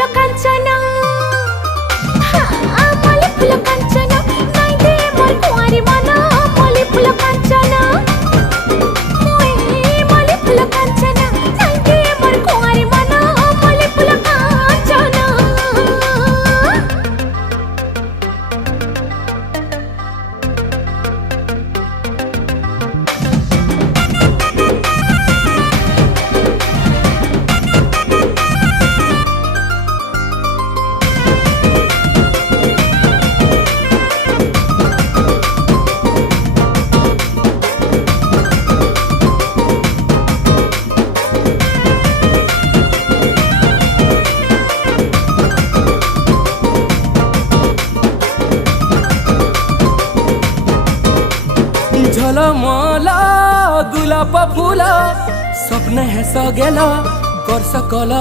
फुल कांचना मल्ली फुल कांचना नाई दे मोर कुंवारी मन मल्ली फुल कांचना मल्ली फुल कांचना नाई दे मोर कुंवारी मन मल्ली फुल कांचना। झलमला गुलाब फुला स्वप्न हे सगेला कर सकल